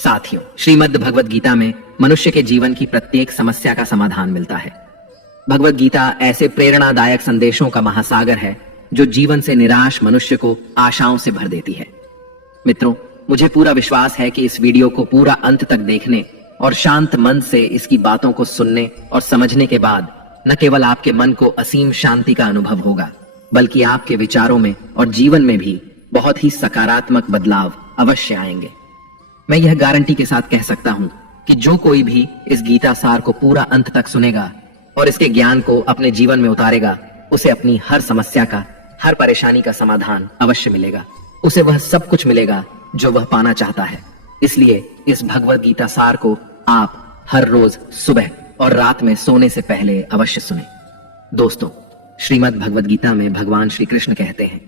साथियों, श्रीमद् भगवद गीता में मनुष्य के जीवन की प्रत्येक समस्या का समाधान मिलता है। भगवद गीता ऐसे प्रेरणादायक संदेशों का महासागर है जो जीवन से निराश मनुष्य को आशाओं से भर देती है। मित्रों, मुझे पूरा विश्वास है कि इस वीडियो को पूरा अंत तक देखने और शांत मन से इसकी बातों को सुनने और समझने के बाद न केवल आपके मन को असीम शांति का अनुभव होगा, बल्कि आपके विचारों में और जीवन में भी बहुत ही सकारात्मक बदलाव अवश्य आएंगे। मैं यह गारंटी के साथ कह सकता हूं कि जो कोई भी इस गीता सार को पूरा अंत तक सुनेगा और इसके ज्ञान को अपने जीवन में उतारेगा, उसे अपनी हर समस्या का, हर परेशानी का समाधान अवश्य मिलेगा। उसे वह सब कुछ मिलेगा जो वह पाना चाहता है। इसलिए इस भगवद गीता सार को आप हर रोज सुबह और रात में सोने से पहले अवश्य सुने। दोस्तों, श्रीमद् भगवद गीता में भगवान श्री कृष्ण कहते हैं,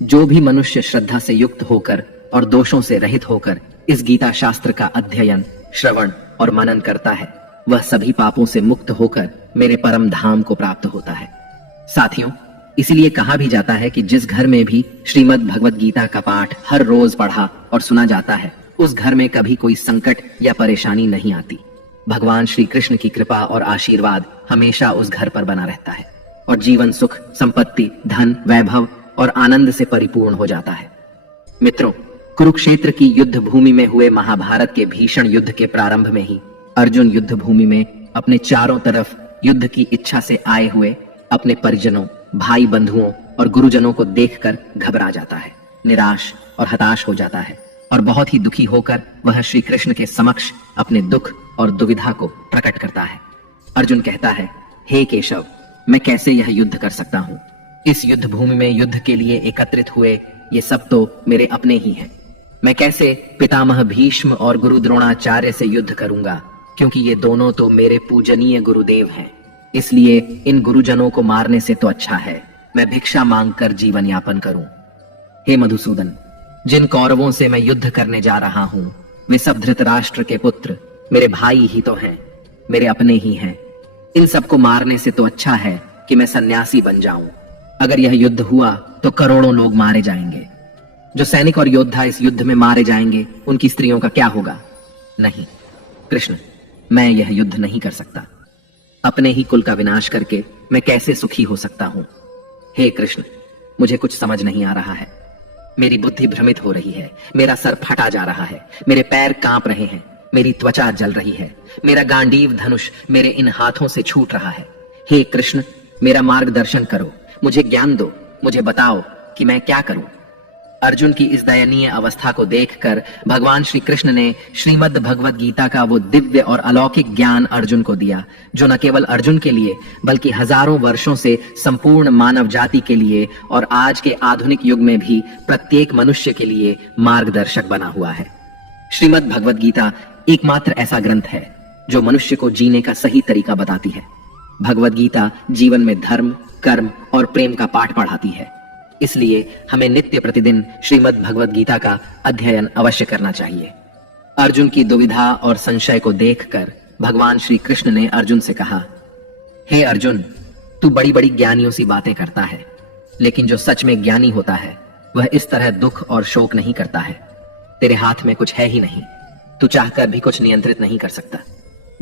जो भी मनुष्य श्रद्धा से युक्त होकर और दोषों से रहित होकर इस गीता शास्त्र का अध्ययन, श्रवण और मनन करता है, वह सभी पापों से मुक्त होकर मेरे परम धाम को प्राप्त होता है। साथियों, इसीलिए कहा भी जाता है कि जिस घर में भी श्रीमद् भगवद गीता का पाठ हर रोज पढ़ा और सुना जाता है, उस घर में कभी कोई संकट या परेशानी नहीं आती। भगवान श्री कृष्ण की कृपा और आशीर्वाद हमेशा उस घर पर बना रहता है और जीवन सुख, संपत्ति, धन, वैभव और आनंद से परिपूर्ण हो जाता है। मित्रों, कुरुक्षेत्र की युद्ध भूमि में हुए महाभारत के भीषण युद्ध के प्रारंभ में ही अर्जुन युद्ध भूमि में अपने चारों तरफ युद्ध की इच्छा से आए हुए अपने परिजनों, भाई बंधुओं और गुरुजनों को देखकर घबरा जाता है, निराश और हताश हो जाता है और बहुत ही दुखी होकर वह श्री कृष्ण के समक्ष अपने दुख और दुविधा को प्रकट करता है। अर्जुन कहता है, हे केशव, मैं कैसे यह युद्ध कर सकता हूँ? इस युद्ध भूमि में युद्ध के लिए एकत्रित हुए ये सब तो मेरे अपने ही हैं। मैं कैसे पितामह भीष्म और गुरु द्रोणाचार्य से युद्ध करूंगा, क्योंकि ये दोनों तो मेरे पूजनीय गुरुदेव हैं। इसलिए इन गुरुजनों को मारने से तो अच्छा है मैं भिक्षा मांगकर जीवन यापन करूं। हे मधुसूदन, जिन कौरवों से मैं युद्ध करने जा रहा हूं, वे सब धृतराष्ट्र के पुत्र मेरे भाई ही तो हैं, मेरे अपने ही हैं। इन सबको मारने से तो अच्छा है कि मैं सन्यासी बन जाऊं। अगर यह युद्ध हुआ तो करोड़ों लोग मारे जाएंगे। जो सैनिक और योद्धा इस युद्ध में मारे जाएंगे, उनकी स्त्रियों का क्या होगा? नहीं कृष्ण, मैं यह युद्ध नहीं कर सकता। अपने ही कुल का विनाश करके मैं कैसे सुखी हो सकता हूं? हे कृष्ण, मुझे कुछ समझ नहीं आ रहा है। मेरी बुद्धि भ्रमित हो रही है, मेरा सर फटा जा रहा है, मेरे पैर कांप रहे हैं, मेरी त्वचा जल रही है, मेरा गांडीव धनुष मेरे इन हाथों से छूट रहा है। हे कृष्ण, मेरा मार्गदर्शन करो, मुझे ज्ञान दो, मुझे बताओ कि मैं क्या करूं। अर्जुन की इस दयनीय अवस्था को देखकर भगवान श्री कृष्ण ने श्रीमद् भगवद गीता का वो दिव्य और अलौकिक ज्ञान अर्जुन को दिया, जो न केवल अर्जुन के लिए बल्कि हजारों वर्षों से संपूर्ण मानव जाति के लिए और आज के आधुनिक युग में भी प्रत्येक मनुष्य के लिए मार्गदर्शक बना हुआ है। श्रीमद् भगवद गीता एकमात्र ऐसा ग्रंथ है जो मनुष्य को जीने का सही तरीका बताती है। भगवद गीता जीवन में धर्म, कर्म और प्रेम का पाठ पढ़ाती है। इसलिए हमें नित्य प्रतिदिन श्रीमद् भगवद गीता का अध्ययन अवश्य करना चाहिए। अर्जुन की दुविधा और संशय को देखकर भगवान श्री कृष्ण ने अर्जुन से कहा, हे अर्जुन, तू बड़ी बड़ी ज्ञानियों सी बातें करता है, लेकिन जो सच में ज्ञानी होता है वह इस तरह दुख और शोक नहीं करता है। तेरे हाथ में कुछ है ही नहीं, तू चाहकर भी कुछ नियंत्रित नहीं कर सकता।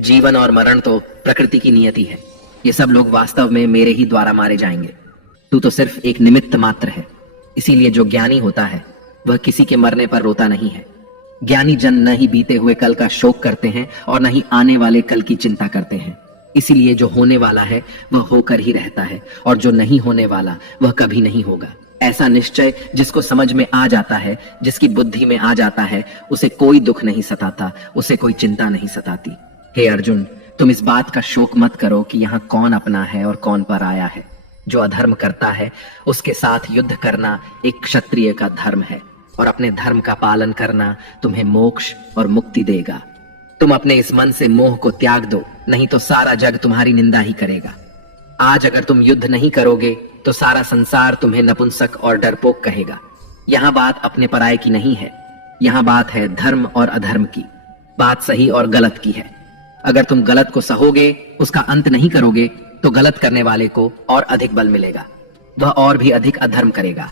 जीवन और मरण तो प्रकृति की नियति है। ये सब लोग वास्तव में मेरे ही द्वारा मारे जाएंगे। तू तो सिर्फ एक निमित्त मात्र है। इसीलिए जो ज्ञानी होता है वह किसी के मरने पर रोता नहीं है। ज्ञानी जन न ही बीते हुए कल का शोक करते हैं और न ही आने वाले कल की चिंता करते हैं। इसीलिए जो होने वाला है वह होकर ही रहता है और जो नहीं होने वाला वह कभी नहीं होगा। ऐसा निश्चय जिसको समझ में आ जाता है, जिसकी बुद्धि में आ जाता है, उसे कोई दुख नहीं सताता, उसे कोई चिंता नहीं सताती। हे अर्जुन, तुम इस बात का शोक मत करो कि यहाँ कौन अपना है और कौन पराया है। जो अधर्म करता है उसके साथ युद्ध करना एक क्षत्रिय का धर्म है और अपने धर्म का पालन करना तुम्हें मोक्ष और मुक्ति देगा। तुम अपने इस मन से मोह को त्याग दो, नहीं तो सारा जग तुम्हारी निंदा ही करेगा। आज अगर तुम युद्ध नहीं करोगे तो सारा संसार तुम्हें नपुंसक और डरपोक कहेगा। यहाँ बात अपने पराये की नहीं है, यहाँ बात है धर्म और अधर्म की, बात सही और गलत की है। अगर तुम गलत को सहोगे, उसका अंत नहीं करोगे, तो गलत करने वाले को और अधिक बल मिलेगा, वह और भी अधिक अधर्म करेगा।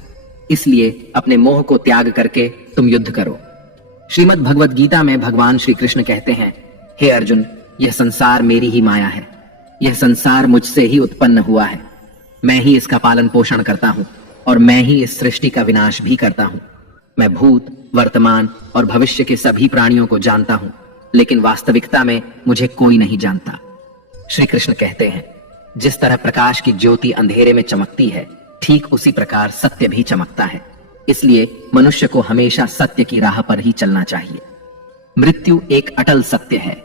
इसलिए अपने मोह को त्याग करके तुम युद्ध करो। श्रीमद् भगवत गीता में भगवान श्री कृष्ण कहते हैं, हे अर्जुन, यह संसार मेरी ही माया है। यह संसार मुझसे ही उत्पन्न हुआ है। मैं ही इसका पालन पोषण करता हूं और मैं ही इस सृष्टि का विनाश भी करता हूं। मैं भूत, वर्तमान और भविष्य के सभी प्राणियों को जानता हूं, लेकिन वास्तविकता में मुझे कोई नहीं जानता। श्री कृष्ण कहते हैं, जिस तरह प्रकाश की ज्योति अंधेरे में चमकती है, ठीक उसी प्रकार सत्य भी चमकता है। इसलिए मनुष्य को हमेशा सत्य की राह पर ही चलना चाहिए। मृत्यु एक अटल सत्य है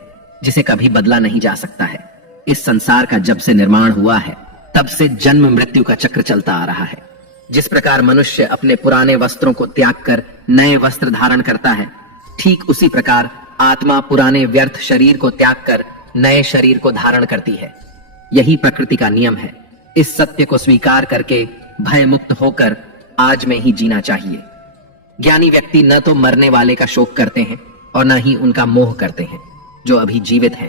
जिसे कभी बदला नहीं जा सकता है। इस संसार का जब से निर्माण हुआ है, तब से जन्म मृत्यु का चक्र चलता आ रहा है। जिस प्रकार मनुष्य अपने पुराने वस्त्रों को त्याग कर नए वस्त्र धारण करता है, ठीक उसी प्रकार आत्मा पुराने व्यर्थ शरीर को त्याग कर नए शरीर को धारण करती है। यही प्रकृति का नियम है। इस सत्य को स्वीकार करके भय मुक्त होकर आज में ही जीना चाहिए। ज्ञानी व्यक्ति न तो मरने वाले का शोक करते हैं और न ही उनका मोह करते हैं जो अभी जीवित है,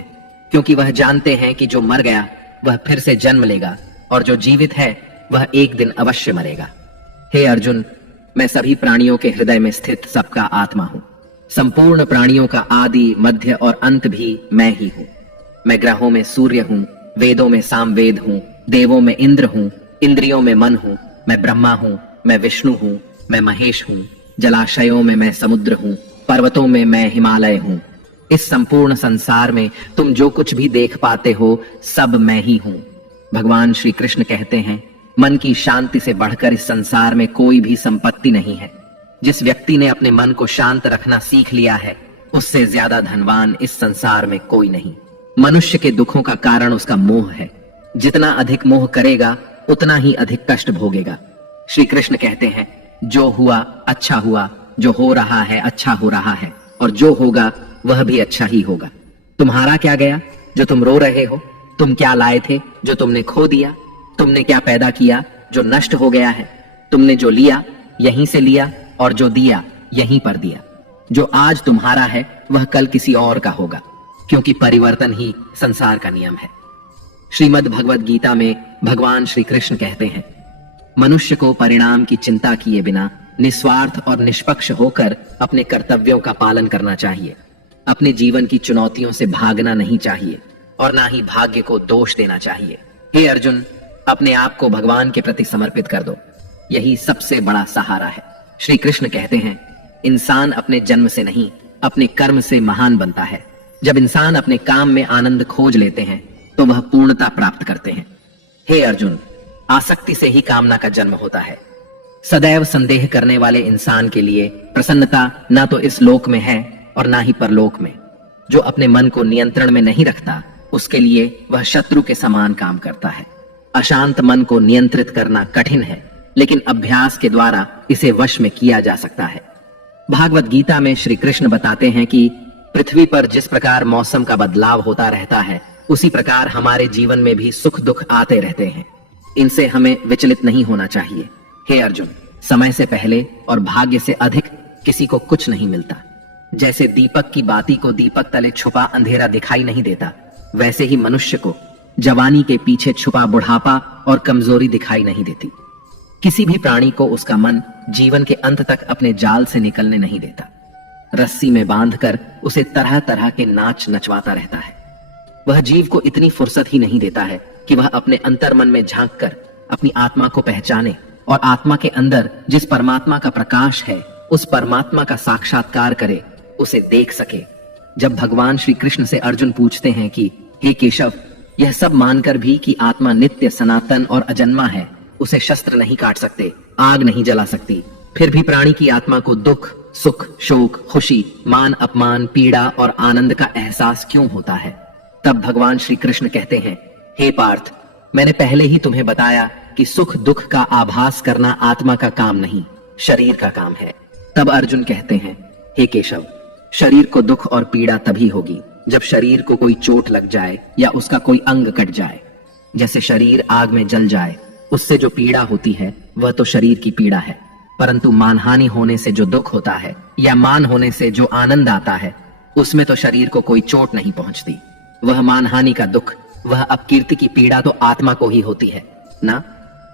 क्योंकि वह जानते हैं कि जो मर गया वह फिर से जन्म लेगा और जो जीवित है वह एक दिन अवश्य मरेगा। हे अर्जुन, मैं सभी प्राणियों के हृदय में स्थित सबका आत्मा हूं। संपूर्ण प्राणियों का आदि, मध्य और अंत भी मैं ही हूं। मैं ग्रहों में सूर्य हूं, वेदों में सामवेद हूं, देवों में इंद्र हूं, इंद्रियों में मन हूं। मैं ब्रह्मा हूं, मैं विष्णु हूं, मैं महेश हूं। जलाशयों में मैं समुद्र हूं, पर्वतों में मैं हिमालय हूं। इस संपूर्ण संसार में तुम जो कुछ भी देख पाते हो, सब मैं ही हूं। भगवान श्री कृष्ण कहते हैं, मन की शांति से बढ़कर इस संसार में कोई भी संपत्ति नहीं है। जिस व्यक्ति ने अपने मन को शांत रखना सीख लिया है, उससे ज्यादा धनवान इस संसार में कोई नहीं। मनुष्य के दुखों का कारण उसका मोह है। जितना अधिक मोह करेगा, उतना ही अधिक कष्ट भोगेगा। श्री कृष्ण कहते हैं, जो हुआ अच्छा हुआ, जो हो रहा है अच्छा हो रहा है, और जो होगा वह भी अच्छा ही होगा। तुम्हारा क्या गया जो तुम रो रहे हो? तुम क्या लाए थे जो तुमने खो दिया? तुमने क्या पैदा किया जो नष्ट हो गया है? तुमने जो लिया यहीं से लिया और जो दिया यहीं पर दिया। जो आज तुम्हारा है वह कल किसी और का होगा, क्योंकि परिवर्तन ही संसार का नियम है। श्रीमद् भगवत गीता में भगवान श्री कृष्ण कहते हैं, मनुष्य को परिणाम की चिंता किए बिना निस्वार्थ और निष्पक्ष होकर अपने कर्तव्यों का पालन करना चाहिए। अपने जीवन की चुनौतियों से भागना नहीं चाहिए और ना ही भाग्य को दोष देना चाहिए। हे अर्जुन, अपने आप को भगवान के प्रति समर्पित कर दो। यही सबसे बड़ा सहारा है। श्री कृष्ण कहते हैं, इंसान अपने जन्म से नहीं, अपने कर्म से महान बनता है। जब इंसान अपने काम में आनंद खोज लेते हैं तो वह पूर्णता प्राप्त करते हैं। हे अर्जुन, आसक्ति से ही कामना का जन्म होता है। सदैव संदेह करने वाले इंसान के लिए प्रसन्नता ना तो इस लोक में है और ना ही परलोक में। जो अपने मन को नियंत्रण में नहीं रखता, उसके लिए वह शत्रु के समान काम करता है। अशांत मन को नियंत्रित करना कठिन है, लेकिन अभ्यास के द्वारा इसे वश में किया जा सकता है। भागवत गीता में श्री कृष्ण बताते हैं कि पृथ्वी पर जिस प्रकार मौसम का बदलाव होता रहता है, उसी प्रकार हमारे जीवन में भी सुख दुख आते रहते हैं। इनसे हमें विचलित नहीं होना चाहिए। हे अर्जुन, समय से पहले और भाग्य से अधिक किसी को कुछ नहीं मिलता। जैसे दीपक की बाती को दीपक तले छुपा अंधेरा दिखाई नहीं देता, वैसे ही मनुष्य को जवानी के पीछे छुपा बुढ़ापा और कमजोरी दिखाई नहीं देती। किसी भी प्राणी को उसका मन जीवन के अंत तक अपने जाल से निकलने नहीं देता। रस्सी में बांधकर उसे तरह तरह के नाच नचवाता रहता है। वह जीव को इतनी फुर्सत ही नहीं देता है कि वह अपने अंतर्मन में झांककर अपनी आत्मा को पहचाने और आत्मा के अंदर जिस परमात्मा का प्रकाश है, उस परमात्मा का साक्षात्कार करे, उसे देख सके। जब भगवान श्री कृष्ण से अर्जुन पूछते हैं कि हे केशव, यह सब मानकर भी कि आत्मा नित्य, सनातन और अजन्मा है, उसे शस्त्र नहीं काट सकते, आग नहीं जला सकती, फिर भी प्राणी की आत्मा को दुख, सुख, शोक, खुशी, मान अपमान, पीड़ा और आनंद का एहसास क्यों होता है? तब भगवान श्री कृष्ण कहते हैं, हे पार्थ, मैंने पहले ही तुम्हें बताया कि सुख दुख का आभास करना आत्मा का काम नहीं, शरीर का काम है। तब अर्जुन कहते हैं, हे केशव, शरीर को दुख और पीड़ा तभी होगी जब शरीर को कोई चोट लग जाए या उसका कोई अंग कट जाए। जैसे शरीर आग में जल जाए, उससे जो पीड़ा होती है वह तो शरीर की पीड़ा है, परंतु मानहानि होने से जो दुख होता है या मान होने से जो आनंद आता है, उसमें तो शरीर को कोई चोट नहीं पहुंचती। वह मानहानि का दुख, वह अपकीर्ति की पीड़ा तो आत्मा को ही होती है ना।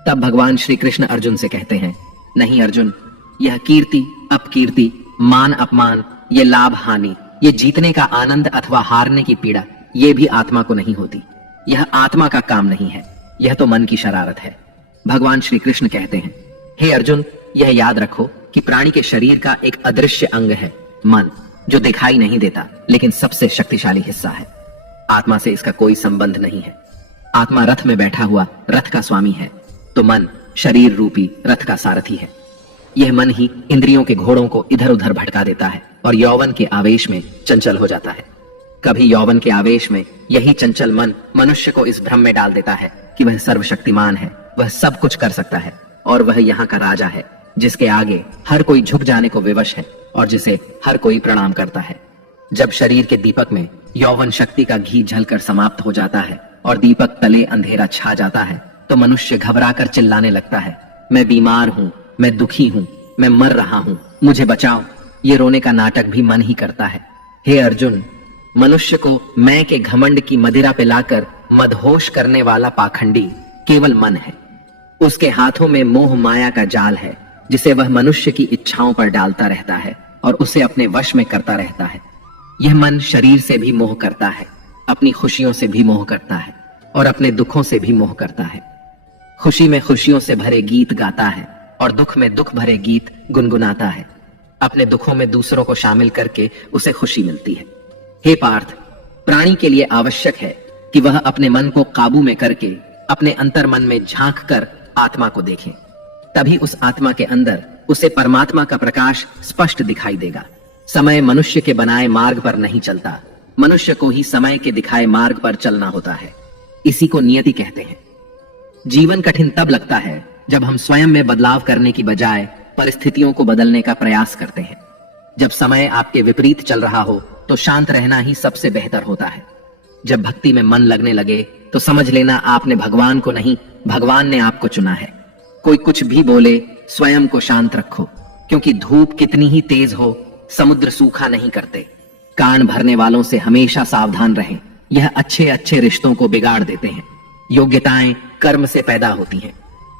तब भगवान श्री कृष्ण अर्जुन से कहते हैं, नहीं अर्जुन, यह कीर्ति, अपकीर्ति, मान अपमान, ये लाभ हानि, ये जीतने का आनंद अथवा हारने की पीड़ा, ये भी आत्मा को नहीं होती। यह आत्मा का काम नहीं है, यह तो मन की शरारत है। भगवान श्री कृष्ण कहते हैं, हे अर्जुन, यह याद रखो कि प्राणी के शरीर का एक अदृश्य अंग है मन, जो दिखाई नहीं देता लेकिन सबसे शक्तिशाली हिस्सा है। आत्मा से इसका कोई संबंध नहीं है। आत्मा रथ में बैठा हुआ रथ का स्वामी है, तो मन शरीर रूपी रथ का सारथी है। यह मन ही इंद्रियों के घोड़ों को इधर उधर भटका देता है और यौवन के आवेश में चंचल हो जाता है। कभी यौवन के आवेश में यही चंचल मन मनुष्य को इस भ्रम में डाल देता है कि वह सर्वशक्तिमान है, वह सब कुछ कर सकता है और वह यहाँ का राजा है, जिसके आगे हर कोई झुक जाने को विवश है और जिसे हर कोई प्रणाम करता है। जब शरीर के दीपक में यौवन शक्ति का घी झलकर समाप्त हो जाता है और दीपक तले अंधेरा छा जाता है, तो मनुष्य घबराकर चिल्लाने लगता है, मैं बीमार हूँ, मैं दुखी हूँ, मैं मर रहा हूँ, मुझे बचाओ। ये रोने का नाटक भी मन ही करता है। हे अर्जुन, मनुष्य को मैं के घमंड की मदिरा पिलाकर मदहोश करने वाला पाखंडी केवल मन है। उसके हाथों में मोह माया का जाल है, जिसे वह मनुष्य की इच्छाओं पर डालता रहता है और उसे अपने वश में करता रहता है। यह मन शरीर से भी मोह करता है, अपनी खुशियों से भी मोह करता है और अपने दुखों से भी मोह करता है। खुशी में खुशियों से भरे गीत गाता है और दुख में दुख भरे गीत गुनगुनाता है। अपने दुखों में दूसरों को शामिल करके उसे खुशी मिलती है। हे पार्थ, प्राणी के लिए आवश्यक है कि वह अपने मन को काबू में करके अपने अंतर मन में झांक कर आत्मा को देखे। तभी उस आत्मा के अंदर उसे परमात्मा का प्रकाश स्पष्ट दिखाई देगा। समय मनुष्य के बनाए मार्ग पर नहीं चलता, मनुष्य को ही समय के दिखाए मार्ग पर चलना होता है। इसी को नियति कहते हैं। जीवन कठिन तब लगता है जब हम स्वयं में बदलाव करने की बजाय परिस्थितियों को बदलने का प्रयास करते हैं। जब समय आपके विपरीत चल रहा हो तो शांत रहना ही सबसे बेहतर होता है। जब भक्ति में मन लगने लगे तो समझ लेना आपने भगवान को नहीं, भगवान ने आपको चुना है। कोई कुछ भी बोले, स्वयं को शांत रखो, क्योंकि धूप कितनी ही तेज हो, समुद्र सूखा नहीं करते। कान भरने वालों से हमेशा सावधान रहें, यह अच्छे अच्छे रिश्तों को बिगाड़ देते हैं। योग्यताएं कर्म से पैदा होती हैं।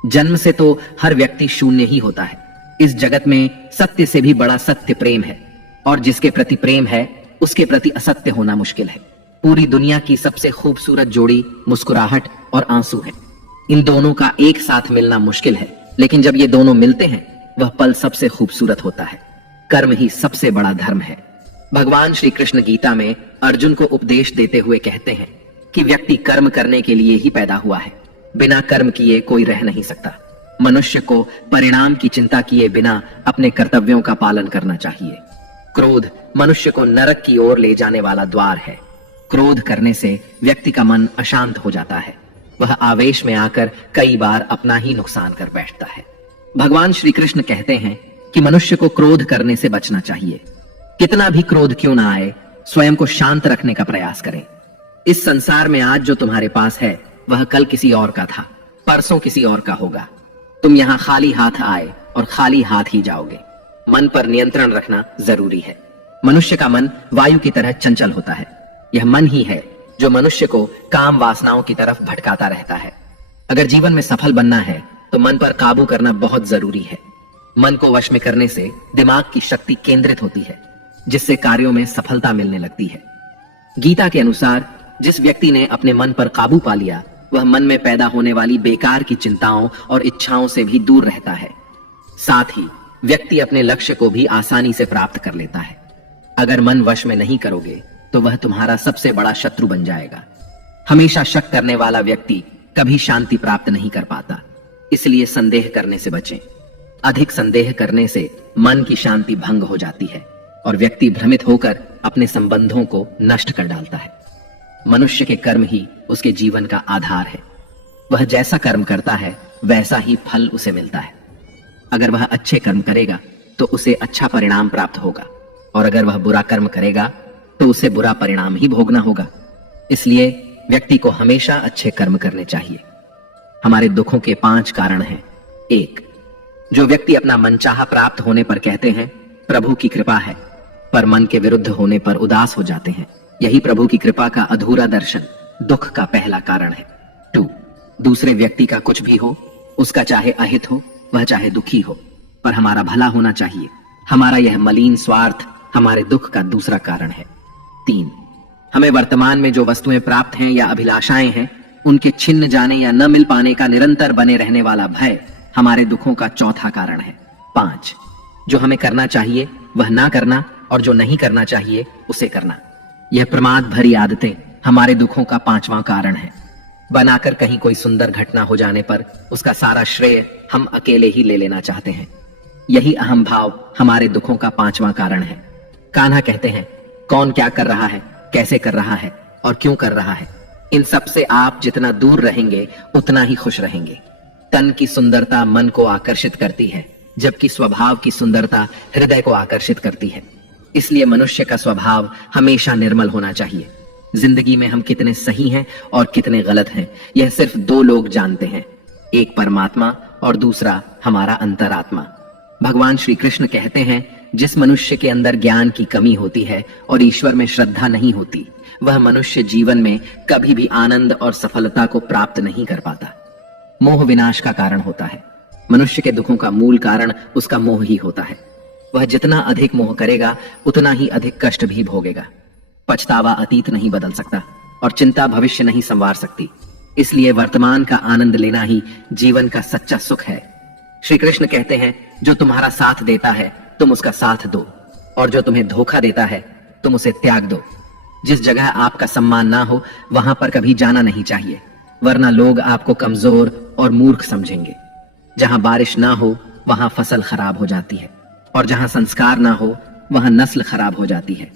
जन्म से तो हर व्यक्ति शून्य ही होता है। इस जगत में सत्य से भी बड़ा सत्य प्रेम है, और जिसके प्रति प्रेम है उसके प्रति असत्य होना मुश्किल है। पूरी दुनिया की सबसे खूबसूरत जोड़ी मुस्कुराहट और आंसू है। इन दोनों का एक साथ मिलना मुश्किल है, लेकिन जब ये दोनों मिलते हैं वह पल सबसे खूबसूरत होता है। कर्म ही सबसे बड़ा धर्म है। भगवान श्री कृष्ण गीता में अर्जुन को उपदेश देते हुए कहते हैं कि व्यक्ति कर्म करने के लिए ही पैदा हुआ है, बिना कर्म किए कोई रह नहीं सकता। मनुष्य को परिणाम की चिंता किए बिना अपने कर्तव्यों का पालन करना चाहिए। क्रोध मनुष्य को नरक की ओर ले जाने वाला द्वार है। क्रोध करने से व्यक्ति का मन अशांत हो जाता है। वह आवेश में आकर कई बार अपना ही नुकसान कर बैठता है। भगवान श्री कृष्ण कहते हैं कि मनुष्य को क्रोध करने से बचना चाहिए। कितना भी क्रोध क्यों ना आए, स्वयं को शांत रखने का प्रयास करें। इस संसार में आज जो तुम्हारे पास है वह कल किसी और का था, परसों किसी और का होगा। तुम यहाँ खाली हाथ आए और खाली हाथ ही जाओगे। मन पर नियंत्रण रखना जरूरी है। मनुष्य का मन वायु की तरह चंचल होता है। यह मन ही है जो मनुष्य को काम वासनाओं की तरफ भटकाता रहता है। अगर जीवन में सफल बनना है तो मन पर काबू करना बहुत जरूरी है। मन को वश में करने से दिमाग की शक्ति केंद्रित होती है, जिससे कार्यों में सफलता मिलने लगती है। गीता के अनुसार जिस व्यक्ति ने अपने मन पर काबू पा लिया, वह मन में पैदा होने वाली बेकार की चिंताओं और इच्छाओं से भी दूर रहता है। साथ ही व्यक्ति अपने लक्ष्य को भी आसानी से प्राप्त कर लेता है। अगर मन वश में नहीं करोगे तो वह तुम्हारा सबसे बड़ा शत्रु बन जाएगा। हमेशा शक करने वाला व्यक्ति कभी शांति प्राप्त नहीं कर पाता, इसलिए संदेह करने से बचें। अधिक संदेह करने से मन की शांति भंग हो जाती है और व्यक्ति भ्रमित होकर अपने संबंधों को नष्ट कर डालता है। मनुष्य के कर्म ही उसके जीवन का आधार है। वह जैसा कर्म करता है वैसा ही फल उसे मिलता है। अगर वह अच्छे कर्म करेगा तो उसे अच्छा परिणाम प्राप्त होगा, और अगर वह बुरा कर्म करेगा तो उसे बुरा परिणाम ही भोगना होगा। इसलिए व्यक्ति को हमेशा अच्छे कर्म करने चाहिए। हमारे दुखों के 5 कारण हैं। 1. जो व्यक्ति अपना मनचाहा प्राप्त होने पर कहते हैं प्रभु की कृपा है, पर मन के विरुद्ध होने पर उदास हो जाते हैं, यही प्रभु की कृपा का अधूरा दर्शन दुख का पहला कारण है। 2. दूसरे व्यक्ति का कुछ भी हो, उसका चाहे अहित हो, वह चाहे दुखी हो, पर हमारा भला होना चाहिए। हमारा यह मलिन स्वार्थ हमारे दुख का दूसरा कारण है। 3, हमें वर्तमान में जो वस्तुएं प्राप्त हैं या अभिलाषाएं हैं, उनके छिन्न जाने या न मिल पाने का निरंतर बने रहने वाला भय हमारे दुखों का चौथा कारण है। 5, जो हमें करना चाहिए वह ना करना और जो नहीं करना चाहिए उसे करना, यह प्रमाद भरी आदतें हमारे दुखों का 5वां कारण है। बनाकर कहीं कोई सुंदर घटना हो जाने पर उसका सारा श्रेय हम अकेले ही ले लेना चाहते हैं। यही अहम भाव हमारे दुखों का 5वां कारण है। कान्हा कहते हैं, कौन क्या कर रहा है, कैसे कर रहा है और क्यों कर रहा है, इन सब से आप जितना दूर रहेंगे उतना ही खुश रहेंगे। तन की सुंदरता मन को आकर्षित करती है, जबकि स्वभाव की सुंदरता हृदय को आकर्षित करती है। इसलिए मनुष्य का स्वभाव हमेशा निर्मल होना चाहिए। जिंदगी में हम कितने सही हैं और कितने गलत हैं, यह सिर्फ 2 लोग जानते हैं, एक परमात्मा और दूसरा हमारा अंतरात्मा। भगवान श्री कृष्ण कहते हैं, जिस मनुष्य के अंदर ज्ञान की कमी होती है और ईश्वर में श्रद्धा नहीं होती, वह मनुष्य जीवन में कभी भी आनंद और सफलता को प्राप्त नहीं कर पाता। मोह विनाश का कारण होता है। मनुष्य के दुखों का मूल कारण उसका मोह ही होता है। वह जितना अधिक मोह करेगा उतना ही अधिक कष्ट भी भोगेगा। पछतावा अतीत नहीं बदल सकता और चिंता भविष्य नहीं संवार सकती। इसलिए वर्तमान का आनंद लेना ही जीवन का सच्चा सुख है। श्री कृष्ण कहते हैं, जो तुम्हारा साथ देता है तुम उसका साथ दो, और जो तुम्हें धोखा देता है तुम उसे त्याग दो। जिस जगह आपका सम्मान ना हो वहां पर कभी जाना नहीं चाहिए, वरना लोग आपको कमजोर और मूर्ख समझेंगे। जहां बारिश ना हो वहां फसल खराब हो जाती है, और जहां संस्कार ना हो वहां नस्ल खराब हो जाती है।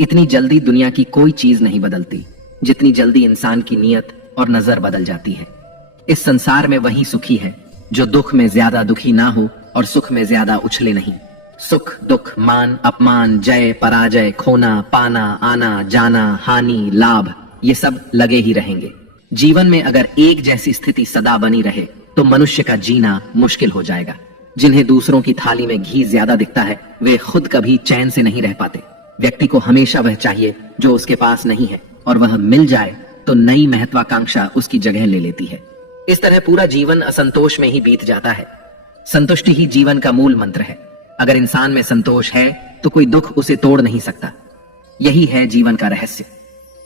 इतनी जल्दी दुनिया की कोई चीज नहीं बदलती जितनी जल्दी इंसान की नीयत और नजर बदल जाती है। इस संसार में वही सुखी है जो दुख में ज्यादा दुखी ना हो और सुख में ज्यादा उछले नहीं। सुख दुख मान अपमान जय पराजय खोना पाना आना जाना हानि लाभ ये सब लगे ही रहेंगे। जीवन में अगर एक जैसी स्थिति सदा बनी रहे तो मनुष्य का जीना मुश्किल हो जाएगा। जिन्हें दूसरों की थाली में घी ज्यादा दिखता है वे खुद कभी चैन से नहीं रह पाते। व्यक्ति को हमेशा वह चाहिए जो उसके पास नहीं है, और वह मिल जाए तो नई महत्वाकांक्षा उसकी जगह ले लेती है। इस तरह पूरा जीवन असंतोष में ही बीत जाता है। संतुष्टि ही जीवन का मूल मंत्र है। अगर इंसान में संतोष है तो कोई दुख उसे तोड़ नहीं सकता। यही है जीवन का रहस्य।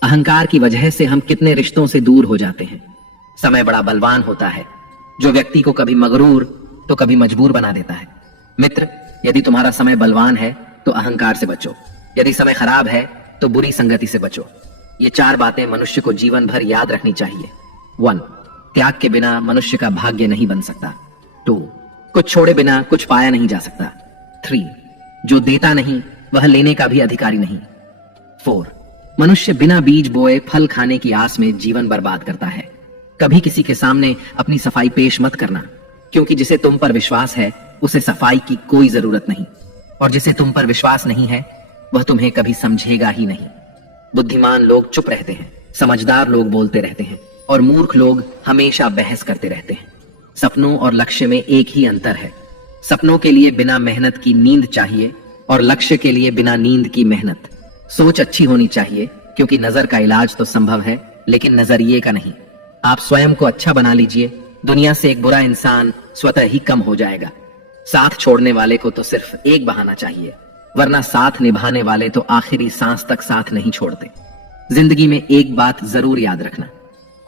अहंकार की वजह से हम कितने रिश्तों से दूर हो जाते हैं। समय बड़ा बलवान होता है जो व्यक्ति को कभी मगरूर तो कभी मजबूर बना देता है। मित्र, यदि तुम्हारा समय बलवान है तो अहंकार से बचो, यदि समय खराब है तो बुरी संगति से बचो। ये 4 बातें मनुष्य को जीवन भर याद रखनी चाहिए। 1, त्याग के बिना मनुष्य का भाग्य नहीं बन सकता। 2, कुछ छोड़े बिना कुछ पाया नहीं जा सकता। 3, जो देता नहीं वह लेने का भी अधिकारी नहीं। 4, मनुष्य बिना बीज बोए फल खाने की आस में जीवन बर्बाद करता है। कभी किसी के सामने अपनी सफाई पेश मत करना, क्योंकि जिसे तुम पर विश्वास है उसे सफाई की कोई जरूरत नहीं, और जिसे तुम पर विश्वास नहीं है वह तुम्हें कभी समझेगा ही नहीं। बुद्धिमान लोग चुप रहते हैं, समझदार लोग बोलते रहते हैं, और मूर्ख लोग हमेशा बहस करते रहते हैं। सपनों और लक्ष्य में एक ही अंतर है। सपनों के लिए बिना मेहनत की नींद चाहिए और लक्ष्य के लिए बिना नींद की मेहनत। सोच अच्छी होनी चाहिए, क्योंकि नजर का इलाज तो संभव है लेकिन नजरिए का नहीं। आप स्वयं को अच्छा बना लीजिए, दुनिया से एक बुरा इंसान स्वतः ही कम हो जाएगा। साथ छोड़ने वाले को तो सिर्फ एक बहाना चाहिए, वरना साथ निभाने वाले तो आखिरी सांस तक साथ नहीं छोड़ते। जिंदगी में एक बात जरूर याद रखना,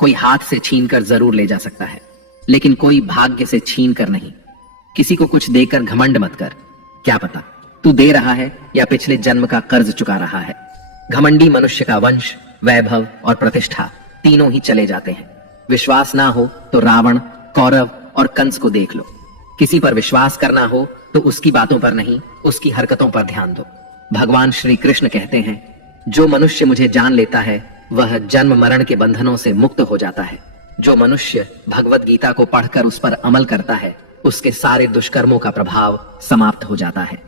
कोई हाथ से छीन कर जरूर ले जा सकता है, लेकिन कोई भाग्य से छीन कर नहीं। किसी को कुछ देकर घमंड मत कर, क्या पता तू दे रहा है या पिछले जन्म का कर्ज चुका रहा है। घमंडी मनुष्य का वंश वैभव और प्रतिष्ठा तीनों ही चले जाते हैं। विश्वास ना हो तो रावण कौरव और कंस को देख लो। किसी पर विश्वास करना हो तो उसकी बातों पर नहीं, उसकी हरकतों पर ध्यान दो। भगवान श्री कृष्ण कहते हैं, जो मनुष्य मुझे जान लेता है वह जन्म मरण के बंधनों से मुक्त हो जाता है। जो मनुष्य भगवत गीता को पढ़कर उस पर अमल करता है उसके सारे दुष्कर्मों का प्रभाव समाप्त हो जाता है।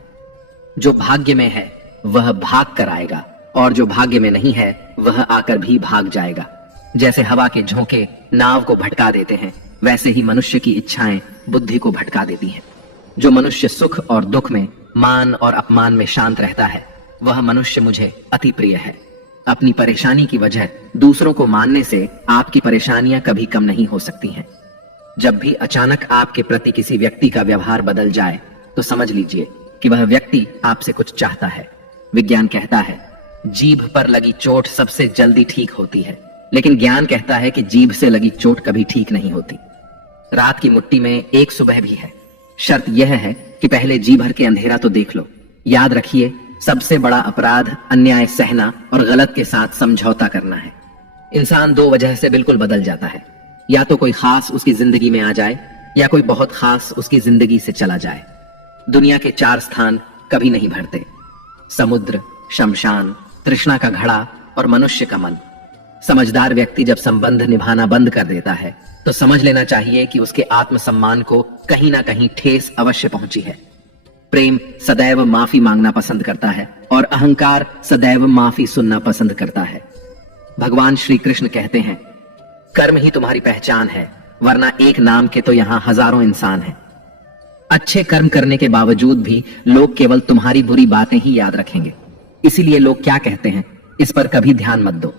जो भाग्य में है वह भाग कर आएगा, और जो भाग्य में नहीं है वह आकर भी भाग जाएगा। जैसे हवा के झोंके नाव को भटका देते हैं, वैसे ही मनुष्य की इच्छाएं बुद्धि को भटका देती हैं। जो मनुष्य सुख और दुख में मान और अपमान में शांत रहता है वह मनुष्य मुझे अति प्रिय है। अपनी परेशानी की वजह दूसरों को मानने से आपकी परेशानियां कभी कम नहीं हो सकती हैं। जब भी अचानक आपके प्रति किसी व्यक्ति का व्यवहार बदल जाए तो समझ लीजिए कि वह व्यक्ति आपसे कुछ चाहता है। विज्ञान कहता है जीभ पर लगी चोट सबसे जल्दी ठीक होती है, लेकिन ज्ञान कहता है कि जीभ से लगी चोट कभी ठीक नहीं होती। रात की मुट्ठी में एक सुबह भी है। शर्त यह है कि पहले जी भर के अंधेरा तो देख लो। याद रखिए, सबसे बड़ा अपराध अन्याय सहना और गलत के साथ समझौता करना है। इंसान दो वजह से बिल्कुल बदल जाता है, या तो कोई खास उसकी जिंदगी में आ जाए या कोई बहुत खास उसकी जिंदगी से चला जाए। दुनिया के 4 स्थान कभी नहीं भरते: समुद्र, शमशान, तृष्णा का घड़ा और मनुष्य का मन। समझदार व्यक्ति जब संबंध निभाना बंद कर देता है तो समझ लेना चाहिए कि उसके आत्मसम्मान को कहीं ना कहीं ठेस अवश्य पहुंची है। प्रेम सदैव माफी मांगना पसंद करता है और अहंकार सदैव माफी सुनना पसंद करता है। भगवान श्री कृष्ण कहते हैं, कर्म ही तुम्हारी पहचान है, वरना एक नाम के तो यहां हजारों इंसान हैं। अच्छे कर्म करने के बावजूद भी लोग केवल तुम्हारी बुरी बातें ही याद रखेंगे। इसीलिए लोग क्या कहते हैं, इस पर कभी ध्यान मत दो।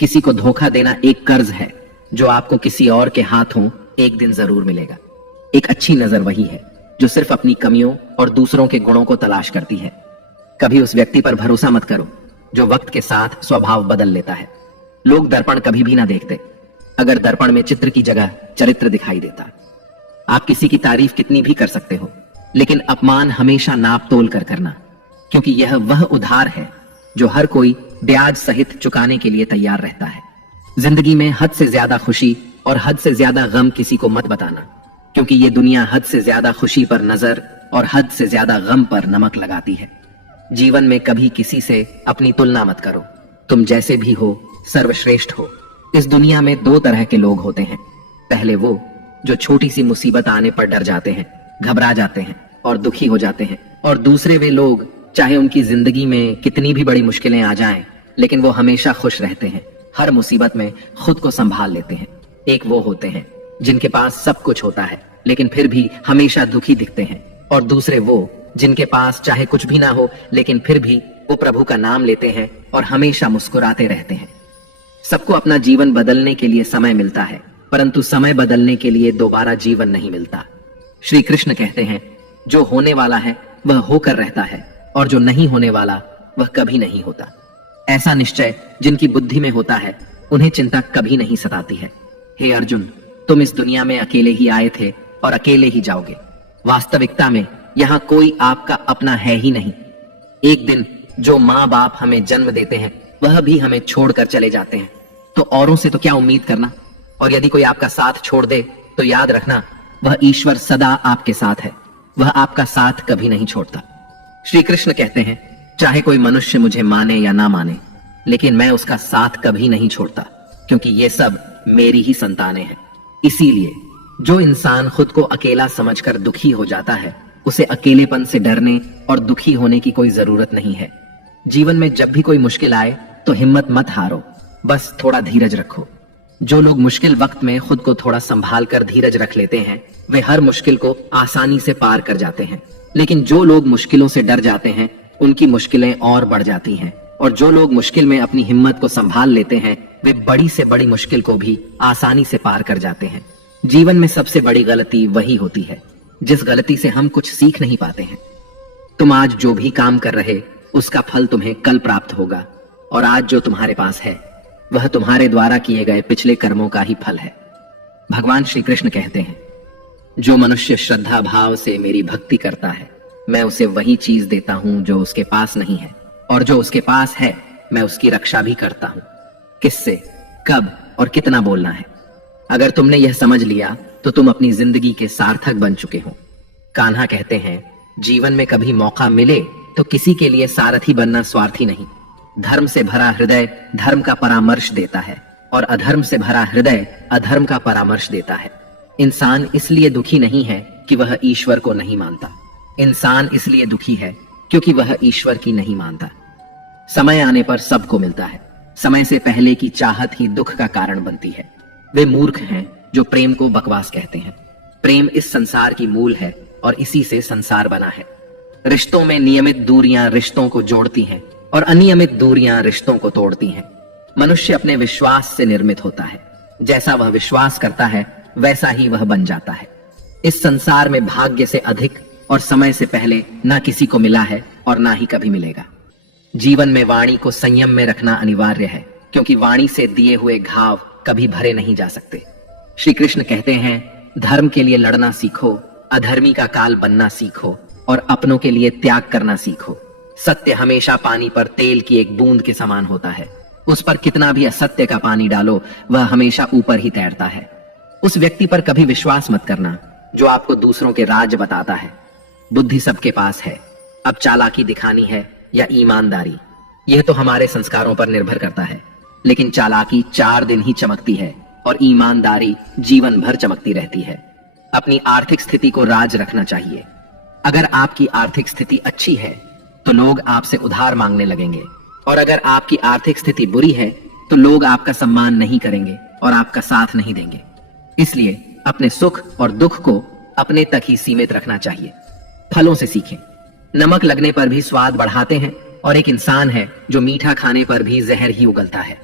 किसी को धोखा देना एक कर्ज है जो आपको किसी और के हाथों एक दिन जरूर मिलेगा। एक अच्छी नजर वही है जो सिर्फ अपनी कमियों और दूसरों के गुणों को तलाश करती है। कभी उस व्यक्ति पर भरोसा मत करो जो वक्त के साथ स्वभाव बदल लेता है। लोग दर्पण कभी भी ना देखते, अगर दर्पण में चित्र की जगह चरित्र दिखाई देता। आप किसी की तारीफ कितनी भी कर सकते हो, लेकिन अपमान हमेशा नाप तोल कर करना, क्योंकि यह वह उधार है जो हर कोई ब्याज सहित चुकाने के लिए तैयार रहता है। जिंदगी में हद से ज्यादा खुशी और हद से ज्यादा गम किसी को मत बताना, क्योंकि ये दुनिया हद से ज्यादा खुशी पर नजर और हद से ज्यादा गम पर नमक लगाती है। जीवन में कभी किसी से अपनी तुलना मत करो। तुम जैसे भी हो सर्वश्रेष्ठ हो। इस दुनिया में 2 तरह के लोग होते हैं। पहले वो जो छोटी सी मुसीबत आने पर डर जाते हैं, घबरा जाते हैं और दुखी हो जाते हैं, और दूसरे वे लोग चाहे उनकी जिंदगी में कितनी भी बड़ी मुश्किलें आ जाएं, लेकिन वो हमेशा खुश रहते हैं, हर मुसीबत में खुद को संभाल लेते हैं। एक वो होते हैं जिनके पास सब कुछ होता है लेकिन फिर भी हमेशा दुखी दिखते हैं, और दूसरे वो जिनके पास चाहे कुछ भी ना हो लेकिन फिर भी वो प्रभु का नाम लेते हैं और हमेशा मुस्कुराते रहते हैं। सबको अपना जीवन बदलने के लिए समय मिलता है, परंतु समय बदलने के लिए दोबारा जीवन नहीं मिलता। श्री कृष्ण कहते हैं, जो होने वाला है वह होकर रहता है और जो नहीं होने वाला वह कभी नहीं होता। ऐसा निश्चय जिनकी बुद्धि में होता है उन्हें चिंता कभी नहीं सताती है। हे अर्जुन, तुम इस दुनिया में अकेले ही आए थे और अकेले ही जाओगे। वास्तविकता में यहाँ कोई आपका अपना है ही नहीं। एक दिन जो माँ बाप हमें जन्म देते हैं वह भी हमें छोड़कर चले जाते हैं, तो औरों से तो क्या उम्मीद करना। और यदि कोई आपका साथ छोड़ दे तो याद रखना, वह ईश्वर सदा आपके साथ है, वह आपका साथ कभी नहीं छोड़ता। श्री कृष्ण कहते हैं, चाहे कोई मनुष्य मुझे माने या ना माने, लेकिन मैं उसका साथ कभी नहीं छोड़ता, क्योंकि ये सब मेरी ही संतानें हैं। इसीलिए जो इंसान खुद को अकेला समझकर दुखी हो जाता है, उसे अकेलेपन से डरने और दुखी होने की कोई जरूरत नहीं है। जीवन में जब भी कोई मुश्किल आए तो हिम्मत मत हारो, बस थोड़ा धीरज रखो। जो लोग मुश्किल वक्त में खुद को थोड़ा संभाल कर धीरज रख लेते हैं, वे हर मुश्किल को आसानी से पार कर जाते हैं। लेकिन जो लोग मुश्किलों से डर जाते हैं, उनकी मुश्किलें और बढ़ जाती हैं। और जो लोग मुश्किल में अपनी हिम्मत को संभाल लेते हैं, वे बड़ी से बड़ी मुश्किल को भी आसानी से पार कर जाते हैं। जीवन में सबसे बड़ी गलती वही होती है जिस गलती से हम कुछ सीख नहीं पाते हैं। तुम आज जो भी काम कर रहे, उसका फल तुम्हें कल प्राप्त होगा, और आज जो तुम्हारे पास है वह तुम्हारे द्वारा किए गए पिछले कर्मों का ही फल है। भगवान श्री कृष्ण कहते हैं, जो मनुष्य श्रद्धा भाव से मेरी भक्ति करता है, मैं उसे वही चीज देता हूं जो उसके पास नहीं है, और जो उसके पास है मैं उसकी रक्षा भी करता हूं। किससे, कब और कितना बोलना है। अगर तुमने यह समझ लिया तो तुम अपनी जिंदगी के सार्थक बन चुके हो। कान्हा कहते हैं, जीवन में कभी मौका मिले तो किसी के लिए सारथी बनना स्वार्थी नहीं। धर्म से भरा हृदय धर्म का परामर्श देता है, और अधर्म से भरा हृदय अधर्म का परामर्श देता है। इंसान इसलिए दुखी नहीं है कि वह ईश्वर को नहीं मानता, इंसान इसलिए दुखी है क्योंकि वह ईश्वर की नहीं मानता। समय आने पर सबको मिलता है, समय से पहले की चाहत ही दुख का कारण बनती है। वे मूर्ख हैं जो प्रेम को बकवास कहते हैं। प्रेम इस संसार की मूल है और इसी से संसार बना है। रिश्तों में नियमित दूरियां रिश्तों को जोड़ती हैं और अनियमित दूरियां रिश्तों को तोड़ती हैं। मनुष्य अपने विश्वास से निर्मित होता है। जैसा वह विश्वास करता है वैसा ही वह बन जाता है। इस संसार में भाग्य से अधिक और समय से पहले ना किसी को मिला है और ना ही कभी मिलेगा। जीवन में वाणी को संयम में रखना अनिवार्य है, क्योंकि वाणी से दिए हुए घाव कभी भरे नहीं जा सकते। श्री कृष्ण कहते हैं, धर्म के लिए लड़ना सीखो, अधर्मी का काल बनना सीखो और अपनों के लिए त्याग करना सीखो। सत्य हमेशा पानी पर तेल की एक बूंद के समान होता है। उस पर कितना भी असत्य का पानी डालो, वह हमेशा ऊपर ही तैरता है। उस व्यक्ति पर कभी विश्वास मत करना जो आपको दूसरों के राज बताता है। बुद्धि सबके पास है, अब चालाकी दिखानी है या ईमानदारी, यह तो हमारे संस्कारों पर निर्भर करता है। लेकिन चालाकी 4 दिन ही चमकती है और ईमानदारी जीवन भर चमकती रहती है। अपनी आर्थिक स्थिति को राज रखना चाहिए। अगर आपकी आर्थिक स्थिति अच्छी है तो लोग आपसे उधार मांगने लगेंगे, और अगर आपकी आर्थिक स्थिति बुरी है तो लोग आपका सम्मान नहीं करेंगे और आपका साथ नहीं देंगे। इसलिए अपने सुख और दुख को अपने तक ही सीमित रखना चाहिए। फलों से सीखें। नमक लगने पर भी स्वाद बढ़ाते हैं, और एक इंसान है जो मीठा खाने पर भी जहर ही उगलता है।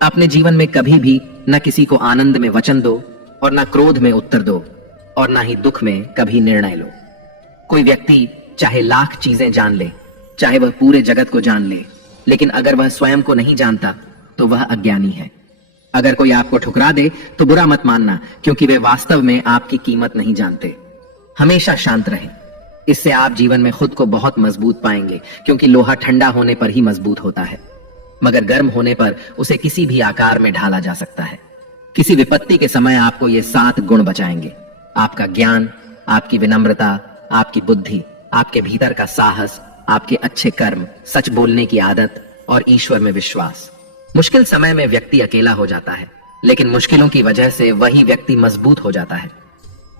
अपने जीवन में कभी भी न किसी को आनंद में वचन दो और न क्रोध में उत्तर दो, और न ही दुख में कभी निर्णय लो। कोई व्यक्ति चाहे लाख चीजें जान ले, चाहे वह पूरे जगत को जान ले, लेकिन अगर वह स्वयं को नहीं जानता तो वह अज्ञानी है। अगर कोई आपको ठुकरा दे तो बुरा मत मानना, क्योंकि वे वास्तव में आपकी कीमत नहीं जानते। हमेशा शांत रहें, इससे आप जीवन में खुद को बहुत मजबूत पाएंगे, क्योंकि लोहा ठंडा होने पर ही मजबूत होता है, मगर गर्म होने पर उसे किसी भी आकार में ढाला जा सकता है। किसी विपत्ति के समय आपको ये 7 गुण बचाएंगे: आपका ज्ञान, आपकी विनम्रता, आपकी बुद्धि, आपके भीतर का साहस, आपके अच्छे कर्म, सच बोलने की आदत और ईश्वर में विश्वास। मुश्किल समय में व्यक्ति अकेला हो जाता है, लेकिन मुश्किलों की वजह से वही व्यक्ति मजबूत हो जाता है।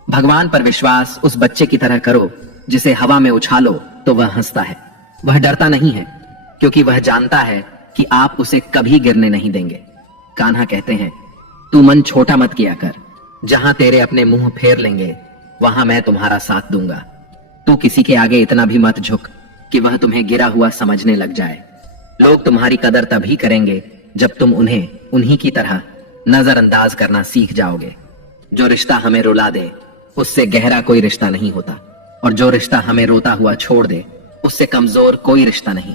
भगवान पर विश्वास उस बच्चे की तरह करो जिसे हवा में उछालो तो वह हंसता है। वह डरता नहीं है, क्योंकि वह जानता है कि आप उसे कभी गिरने नहीं देंगे। कान्हा कहते हैं, तू मन छोटा मत किया कर, जहां तेरे अपने मुंह फेर लेंगे वहां मैं तुम्हारा साथ दूंगा। तू किसी के आगे इतना भी मत झुक कि वह तुम्हें गिरा हुआ समझने लग जाए। लोग तुम्हारी कदर तभी करेंगे जब तुम उन्हें उन्हीं की तरह नजरअंदाज करना सीख जाओगे। जो रिश्ता हमें रुला दे उससे गहरा कोई रिश्ता नहीं होता, और जो रिश्ता हमें रोता हुआ छोड़ दे उससे कमजोर कोई रिश्ता नहीं,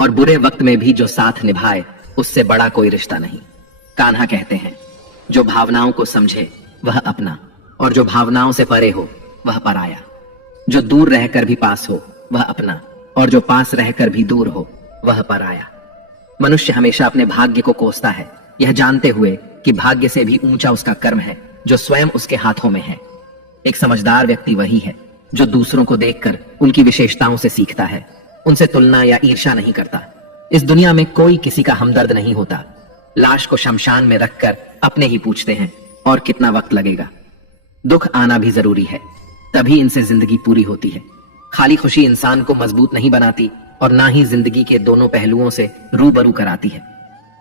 और बुरे वक्त में भी जो साथ निभाए उससे बड़ा कोई रिश्ता नहीं। कान्हा कहते हैं, जो भावनाओं को समझे वह अपना, और जो भावनाओं से परे हो वह पराया। जो दूर रहकर भी पास हो वह अपना, और जो पास रहकर भी दूर हो वह पराया। मनुष्य हमेशा अपने भाग्य को कोसता है, यह जानते हुए कि भाग्य से भी ऊंचा उसका कर्म है जो स्वयं उसके हाथों में है। एक समझदार व्यक्ति वही है जो दूसरों को देखकर उनकी विशेषताओं से सीखता है, उनसे तुलना या ईर्ष्या नहीं करता। इस दुनिया में कोई किसी का हमदर्द नहीं होता। लाश को शमशान में रखकर अपने ही पूछते हैं, और कितना वक्त लगेगा। दुख आना भी जरूरी है, तभी इनसे जिंदगी पूरी होती है। खाली खुशी इंसान को मजबूत नहीं बनाती, और ना ही जिंदगी के दोनों पहलुओं से रूबरू कराती है।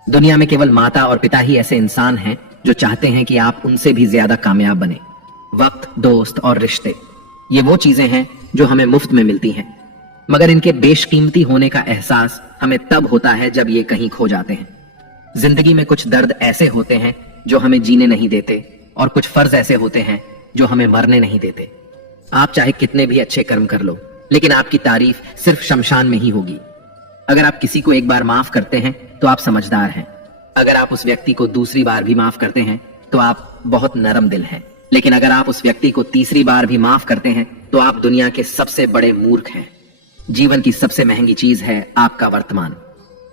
दुनिया में केवल माता और पिता ही ऐसे इंसान हैं जो चाहते हैं कि आप उनसे भी ज्यादा कामयाब बने। वक्त, दोस्त और रिश्ते, ये वो चीजें हैं जो हमें मुफ्त में मिलती हैं, मगर इनके बेशकीमती होने का एहसास हमें तब होता है जब ये कहीं खो जाते हैं। जिंदगी में कुछ दर्द ऐसे होते हैं जो हमें जीने नहीं देते, और कुछ फर्ज ऐसे होते हैं जो हमें मरने नहीं देते। आप चाहे कितने भी अच्छे कर्म कर लो, लेकिन आपकी तारीफ सिर्फ शमशान में ही होगी। अगर आप किसी को एक बार माफ करते हैं तो आप समझदार हैं। अगर आप उस व्यक्ति को दूसरी बार भी माफ करते हैं तो आप बहुत नरम दिल हैं। लेकिन अगर आप उस व्यक्ति को तीसरी बार भी माफ करते हैं तो आप दुनिया के सबसे बड़े मूर्ख हैं। जीवन की सबसे महंगी चीज है आपका वर्तमान,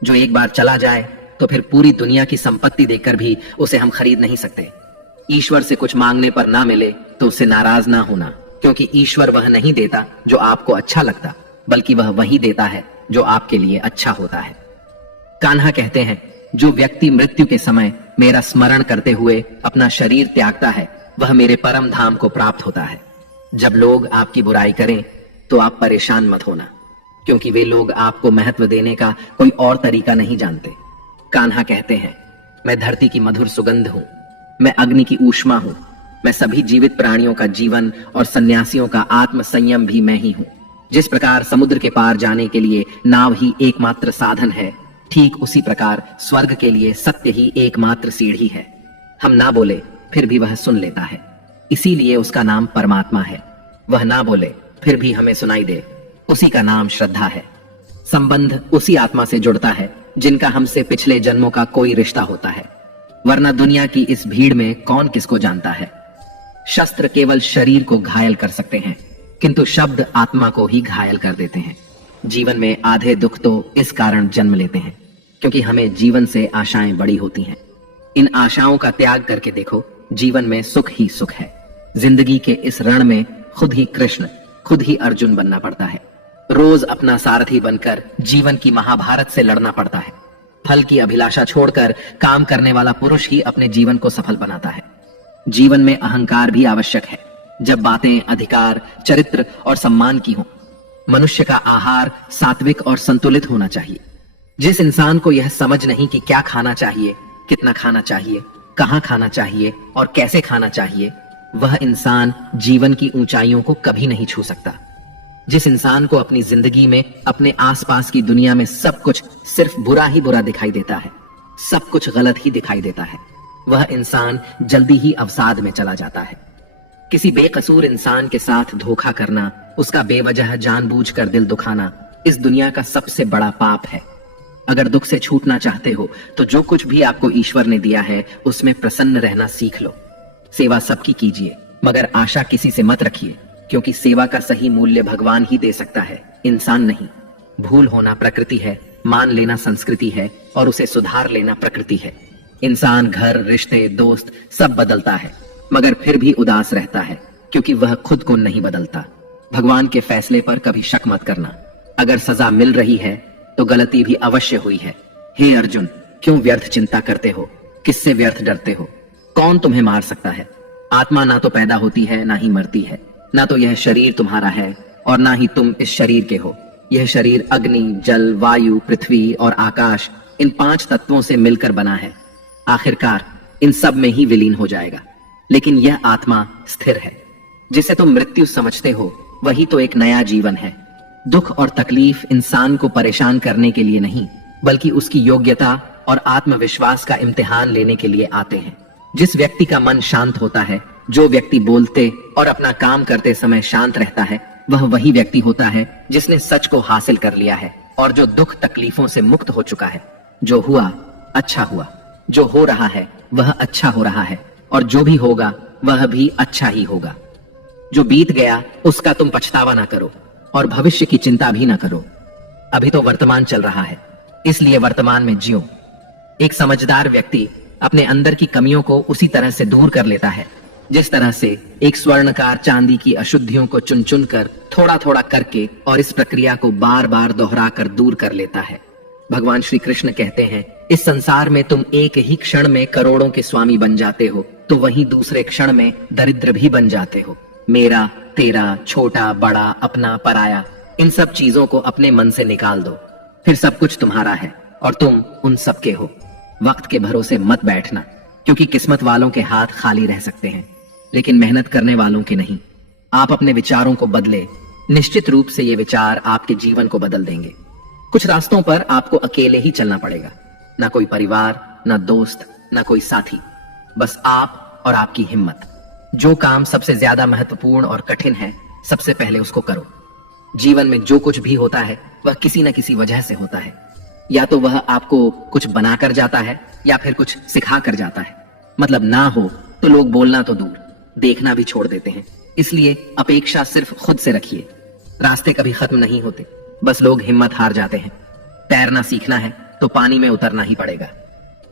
जो एक बार चला जाए तो फिर पूरी दुनिया की संपत्ति देकर भी उसे हम खरीद नहीं सकते। ईश्वर से कुछ मांगने पर ना मिले तो उससे नाराज ना होना, क्योंकि ईश्वर वह नहीं देता जो आपको अच्छा लगता, बल्कि वह वही देता है जो आपके लिए अच्छा होता है। कान्हा कहते हैं, जो व्यक्ति मृत्यु के समय मेरा स्मरण करते हुए अपना शरीर त्यागता है वह मेरे परम धाम को प्राप्त होता है। जब लोग आपकी बुराई करें तो आप परेशान मत होना, क्योंकि वे लोग आपको महत्व देने का कोई और तरीका नहीं जानते। कान्हा कहते हैं, मैं धरती की मधुर सुगंध हूं, मैं अग्नि की ऊष्मा हूं, मैं सभी जीवित प्राणियों का जीवन और सन्यासियों का आत्म संयम भी मैं ही हूं। जिस प्रकार समुद्र के पार जाने के लिए नाव ही एकमात्र साधन है, ठीक उसी प्रकार स्वर्ग के लिए सत्य ही एकमात्र सीढ़ी है। हम ना बोले फिर भी वह सुन लेता है, इसीलिए उसका नाम परमात्मा है। वह ना बोले फिर भी हमें सुनाई दे, उसी का नाम श्रद्धा है। संबंध उसी आत्मा से जुड़ता है जिनका हमसे पिछले जन्मों का कोई रिश्ता होता है, वरना दुनिया की इस भीड़ में कौन किसको जानता है। शस्त्र केवल शरीर को घायल कर सकते हैं, किंतु शब्द आत्मा को ही घायल कर देते हैं। जीवन में आधे दुख तो इस कारण जन्म लेते हैं क्योंकि हमें जीवन से आशाएं बड़ी होती हैं। इन आशाओं का त्याग करके देखो, जीवन में सुख ही सुख है। जिंदगी के इस रण में खुद ही कृष्ण, खुद ही अर्जुन बनना पड़ता है। रोज अपना सारथी बनकर जीवन की महाभारत से लड़ना पड़ता है। फल की अभिलाषा छोड़कर काम करने वाला पुरुष ही अपने जीवन को सफल बनाता है। जीवन में अहंकार भी आवश्यक है, जब बातें अधिकार, चरित्र और सम्मान की हों। मनुष्य का आहार सात्विक और संतुलित होना चाहिए। जिस इंसान को यह समझ नहीं कि क्या खाना चाहिए, कितना खाना चाहिए, कहां खाना चाहिए और कैसे खाना चाहिए, वह इंसान जीवन की ऊंचाइयों को कभी नहीं छू सकता। जिस इंसान को अपनी जिंदगी में, अपने आसपास की दुनिया में सब कुछ सिर्फ बुरा ही बुरा दिखाई देता है, सब कुछ गलत ही दिखाई देता है, वह इंसान जल्दी ही अवसाद में चला जाता है। किसी बेकसूर इंसान के साथ धोखा करना, उसका बेवजह जानबूझकर दिल दुखाना इस दुनिया का सबसे बड़ा पाप है। अगर दुख से छूटना चाहते हो तो जो कुछ भी आपको ईश्वर ने दिया है उसमें प्रसन्न रहना सीख लो। सेवा सबकी कीजिए, मगर आशा किसी से मत रखिए, क्योंकि सेवा का सही मूल्य भगवान ही दे सकता है, इंसान नहीं। भूल होना प्रकृति है, मान लेना संस्कृति है और उसे सुधार लेना प्रकृति है। इंसान घर, रिश्ते, दोस्त सब बदलता है, मगर फिर भी उदास रहता है क्योंकि वह खुद को नहीं बदलता। भगवान के फैसले पर कभी शक मत करना। अगर सजा मिल रही है तो गलती भी अवश्य हुई है। हे अर्जुन, क्यों व्यर्थ चिंता करते हो? किससे व्यर्थ डरते हो? कौन तुम्हें मार सकता है? आत्मा ना तो पैदा होती है, ना ही मरती है। ना तो यह शरीर तुम्हारा है और ना ही तुम इस शरीर के हो। यह शरीर अग्नि, जल, वायु, पृथ्वी और आकाश, इन 5 तत्वों से मिलकर बना है। आखिरकार इन सब में ही विलीन हो जाएगा। लेकिन यह आत्मा स्थिर है। जिसे तुम मृत्यु समझते हो वही तो एक नया जीवन है। दुख और तकलीफ इंसान को परेशान करने के लिए नहीं, बल्कि उसकी योग्यता और आत्मविश्वास का इम्तिहान लेने के लिए आते हैं। जिस व्यक्ति का मन शांत होता है, जो व्यक्ति बोलते और अपना काम करते समय शांत रहता है, वह वही व्यक्ति होता है जिसने सच को हासिल कर लिया है और जो दुख तकलीफों से मुक्त हो चुका है। जो हुआ अच्छा हुआ, जो हो रहा है वह अच्छा हो रहा है और जो भी होगा वह भी अच्छा ही होगा। जो बीत गया उसका तुम पछतावा ना करो और भविष्य की चिंता भी ना करो। अभी तो वर्तमान चल रहा है, इसलिए वर्तमान में जियो। एक समझदार व्यक्ति अपने अंदर की कमियों को उसी तरह से दूर कर लेता है जिस तरह से एक स्वर्णकार चांदी की अशुद्धियों को चुन चुन कर थोड़ा थोड़ा करके और इस प्रक्रिया को बार बार दोहरा कर दूर कर लेता है। भगवान श्री कृष्ण कहते हैं, इस संसार में तुम एक ही क्षण में करोड़ों के स्वामी बन जाते हो तो वहीं दूसरे क्षण में दरिद्र भी बन जाते हो। मेरा, तेरा, छोटा, बड़ा, अपना, पराया, इन सब चीजों को अपने मन से निकाल दो, फिर सब कुछ तुम्हारा है और तुम उन सब के हो। वक्त के भरोसे मत बैठना, क्योंकि किस्मत वालों के हाथ खाली रह सकते हैं, लेकिन मेहनत करने वालों के नहीं। आप अपने विचारों को बदले, निश्चित रूप से ये विचार आपके जीवन को बदल देंगे। कुछ रास्तों पर आपको अकेले ही चलना पड़ेगा, ना कोई परिवार, ना दोस्त, ना कोई साथी, बस आप और आपकी हिम्मत। जो काम सबसे ज्यादा महत्वपूर्ण और कठिन है, सबसे पहले उसको करो। जीवन में जो कुछ भी होता है वह किसी न किसी वजह से होता है। या तो वह आपको कुछ बनाकर जाता है या फिर कुछ सिखा कर जाता है। मतलब ना हो तो लोग बोलना तो दूर, देखना भी छोड़ देते हैं। इसलिए अपेक्षा सिर्फ खुद से रखिए। रास्ते कभी खत्म नहीं होते, बस लोग हिम्मत हार जाते हैं। तैरना सीखना है तो पानी में उतरना ही पड़ेगा।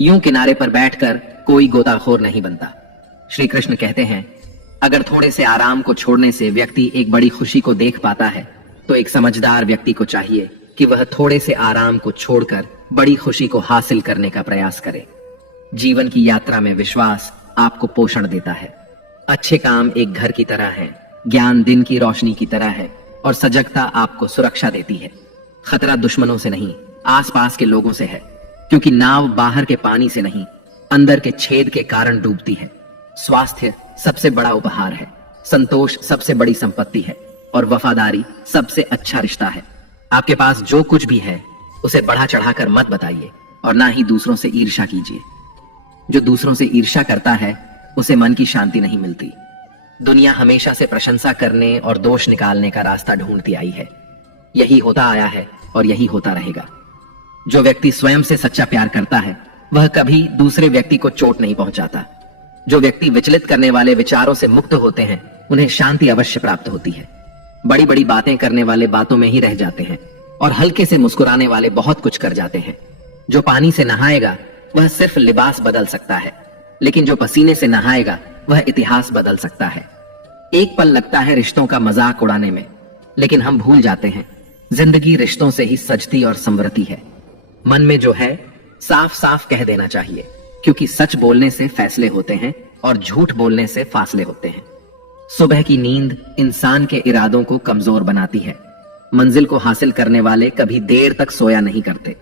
यूं किनारे पर बैठकर कोई गोताखोर नहीं बनता। श्री कृष्ण कहते हैं, अगर थोड़े से आराम को छोड़ने से व्यक्ति एक बड़ी खुशी को देख पाता है तो एक समझदार व्यक्ति को चाहिए कि वह थोड़े से आराम को छोड़कर बड़ी खुशी को हासिल करने का प्रयास करे। जीवन की यात्रा में विश्वास आपको पोषण देता है। अच्छे काम एक घर की तरह है, ज्ञान दिन की रोशनी की तरह है और सजगता आपको सुरक्षा देती है। खतरा दुश्मनों से नहीं, आसपास के लोगों से है, क्योंकि नाव बाहर के पानी से नहीं, अंदर के छेद के कारण डूबती है। स्वास्थ्य सबसे बड़ा उपहार है, संतोष सबसे बड़ी संपत्ति है और वफादारी सबसे अच्छा रिश्ता है। आपके पास जो कुछ भी है उसे बढ़ा चढ़ाकर मत बताइए और ना ही दूसरों से ईर्ष्या कीजिए। जो दूसरों से ईर्ष्या करता है उसे मन की शांति नहीं मिलती। दुनिया हमेशा से प्रशंसा करने और दोष निकालने का रास्ता ढूंढती आई है। यही होता आया है और यही होता रहेगा। जो व्यक्ति स्वयं से सच्चा प्यार करता है वह कभी दूसरे व्यक्ति को चोट नहीं पहुंचाता। जो व्यक्ति विचलित करने वाले विचारों से मुक्त होते हैं उन्हें शांति अवश्य प्राप्त होती है। बड़ी बड़ी बातें करने वाले बातों में ही रह जाते हैं और हल्के से मुस्कुराने वाले बहुत कुछ कर जाते हैं। जो पानी से नहाएगा वह सिर्फ लिबास बदल सकता है, लेकिन जो पसीने से नहाएगा वह इतिहास बदल सकता है। एक पल लगता है रिश्तों का मजाक उड़ाने में, लेकिन हम भूल जाते हैं जिंदगी रिश्तों से ही सजती और संवरती है। मन में जो है साफ साफ कह देना चाहिए, क्योंकि सच बोलने से फैसले होते हैं और झूठ बोलने से फासले होते हैं। सुबह की नींद इंसान के इरादों को कमजोर बनाती है। मंजिल को हासिल करने वाले कभी देर तक सोया नहीं करते।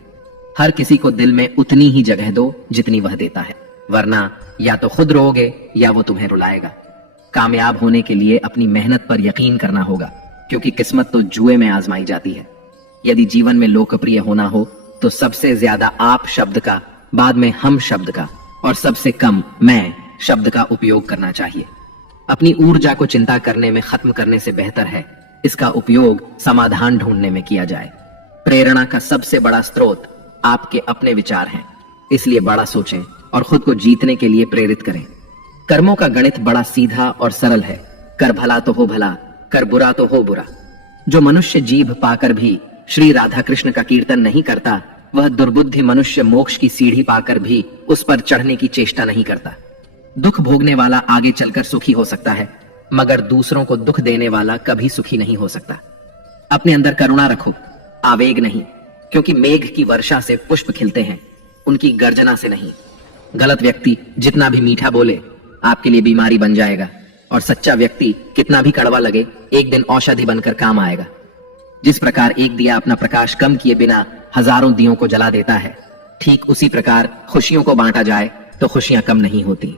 हर किसी को दिल में उतनी ही जगह दो जितनी वह देता है, वरना या तो खुद रोओगे या वो तुम्हें रुलाएगा। कामयाब होने के लिए अपनी मेहनत पर यकीन करना होगा, क्योंकि किस्मत तो जुए में आजमाई जाती है। यदि जीवन में लोकप्रिय होना हो तो सबसे ज्यादा आप शब्द का, बाद में हम शब्द का और सबसे कम मैं शब्द का उपयोग करना चाहिए। अपनी ऊर्जा को चिंता करने में खत्म करने से बेहतर है इसका उपयोग समाधान ढूंढने में किया जाए। प्रेरणा का सबसे बड़ा स्रोत आपके अपने विचार हैं, इसलिए बड़ा सोचें और खुद को जीतने के लिए प्रेरित करें। कर्मों का गणित बड़ा सीधा और सरल है। कर भला तो हो भला, कर बुरा तो हो बुरा। जो मनुष्य जीभ पाकर भी श्री राधा कृष्ण का कीर्तन नहीं करता, वह दुर्बुद्धि मनुष्य मोक्ष की सीढ़ी पाकर भी उस पर चढ़ने की चेष्टा नहीं करता। दुख भोगने वाला आगे चलकर सुखी हो सकता है, मगर दूसरों को दुख देने वाला कभी सुखी नहीं हो सकता। अपने अंदर करुणा रखो, आवेग नहीं, क्योंकि मेघ की वर्षा से पुष्प खिलते हैं, उनकी गर्जना से नहीं। गलत व्यक्ति जितना भी मीठा बोले आपके लिए बीमारी बन जाएगा, और सच्चा व्यक्ति कितना भी कड़वा लगे एक दिन औषधि बनकर काम आएगा। जिस प्रकार एक दिया अपना प्रकाश कम किए बिना हजारों दियों को जला देता है, ठीक उसी प्रकार खुशियों को बांटा जाए तो खुशियां कम नहीं होती।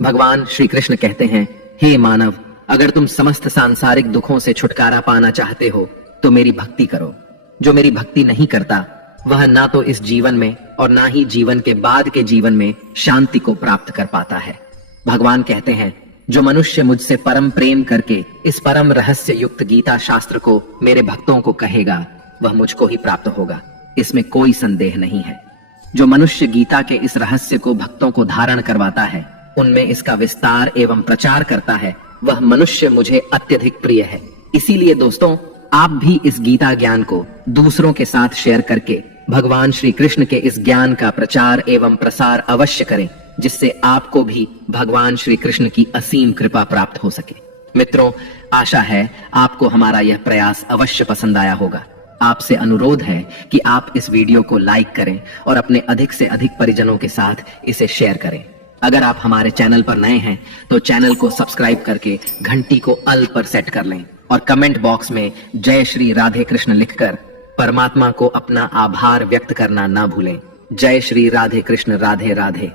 भगवान श्री कृष्ण कहते हैं, हे मानव, अगर तुम समस्त सांसारिक दुखों से छुटकारा पाना चाहते हो तो मेरी भक्ति करो। जो मेरी भक्ति नहीं करता वह ना तो इस जीवन में और ना ही जीवन के बाद के जीवन में शांति को प्राप्त कर पाता है। भगवान कहते हैं, जो मनुष्य मुझसे परम प्रेम करके इस परम रहस्य युक्त गीता शास्त्र को मेरे भक्तों को कहेगा वह मुझको ही प्राप्त होगा, इसमें कोई संदेह नहीं है। जो मनुष्य गीता के इस रहस्य को भक्तों को धारण करवाता है, उनमें इसका विस्तार एवं प्रचार करता है, वह मनुष्य मुझे अत्यधिक प्रिय है। इसीलिए दोस्तों, आप भी इस गीता ज्ञान को दूसरों के साथ शेयर करके भगवान श्री कृष्ण के इस ज्ञान का प्रचार एवं प्रसार अवश्य करें, जिससे आपको भी भगवान श्री कृष्ण की असीम कृपा प्राप्त हो सके। मित्रों, आशा है आपको हमारा यह प्रयास अवश्य पसंद आया होगा। आपसे अनुरोध है कि आप इस वीडियो को लाइक करें और अपने अधिक से अधिक परिजनों के साथ इसे शेयर करें। अगर आप हमारे चैनल पर नए हैं तो चैनल को सब्सक्राइब करके घंटी को अल पर सेट कर लें और कमेंट बॉक्स में जय श्री राधे कृष्ण लिखकर परमात्मा को अपना आभार व्यक्त करना ना भूलें। जय श्री राधे कृष्ण। राधे राधे।